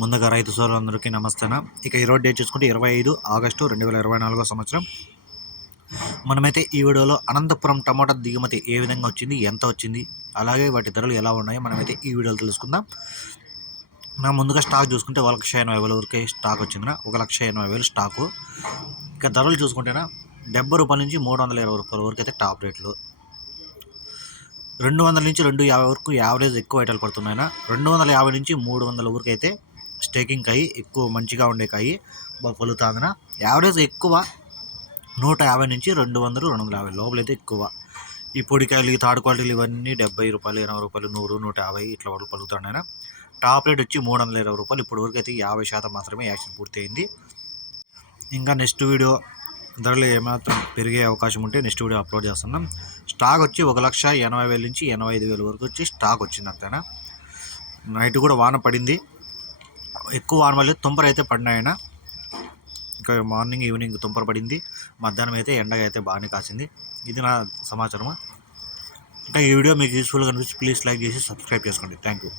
ముందుగా రైతు సోదరులందరికీ నమస్తేనా. ఇక ఈరోజు డేట్ చూసుకుంటే ఇరవై ఐదు ఆగస్టు రెండు వేల ఇరవై నాలుగో సంవత్సరం. మనమైతే ఈ వీడియోలో అనంతపురం టమాటా దిగుమతి ఏ విధంగా వచ్చింది ఎంత వచ్చింది అలాగే వాటి ధరలు ఎలా ఉన్నాయో మనమైతే ఈ వీడియోలో తెలుసుకుందాం. మనం ముందుగా స్టాక్ చూసుకుంటే ఒక లక్ష ఎనభై వేల వరకే స్టాక్ వచ్చిందిన ఒక లక్ష ఎనభై వేలు స్టాకు ఇక ధరలు చూసుకుంటేనా డెబ్బై రూపాయల నుంచి మూడు వందల ఇరవై రూపాయల వరకు అయితే టాప్ రేట్లు. రెండు వందల నుంచి రెండు యాభై వరకు యావరేజ్ ఎక్కువ ఐటలు పడుతున్నాయినా రెండు వందల యాభై నుంచి మూడు వందల వరకు అయితే స్టేకింగ్ కాయి ఎక్కువ మంచిగా ఉండే కాయి బాగా యావరేజ్ ఎక్కువ నూట యాభై నుంచి రెండు వందలు రెండు వందల యాభై లోపల అయితే ఎక్కువ. ఈ పొడికాయలు ఈ థర్డ్ క్వాలిటీలు ఇవన్నీ డెబ్బై రూపాయలు ఎనభై రూపాయలు నూరు నూట యాభై ఇట్లా వరకు పలుకుతున్నాయినా టాప్ రేట్ వచ్చి మూడు వందల ఇరవై రూపాయలు ఇప్పటి వరకు అయితే యాభై శాతం మాత్రమే యాక్షన్ పూర్తయింది. ఇంకా నెక్స్ట్ వీడియో ధరలు ఏమాత్రం పెరిగే అవకాశం ఉంటే నెక్స్ట్ వీడియో అప్లోడ్ చేస్తున్నాం. స్టాక్ వచ్చి ఒక లక్ష ఎనభై వేల నుంచి ఎనభై ఐదు వేల వరకు వచ్చి స్టాక్ వచ్చింది అంతేనా నైట్ కూడా వాన పడింది. ఎక్కువ వాన వల్ల తుంపర అయితే పడినాయన. ఇంకా మార్నింగ్ ఈవినింగ్ తుంపర పడింది మధ్యాహ్నం అయితే ఎండగా అయితే బాగానే కాసింది. ఇది నా సమాచారం ఇంకా ఈ వీడియో మీకు యూస్ఫుల్గా అనిపిస్తే ప్లీజ్ లైక్ చేసి సబ్స్క్రైబ్ చేసుకోండి. Thank you.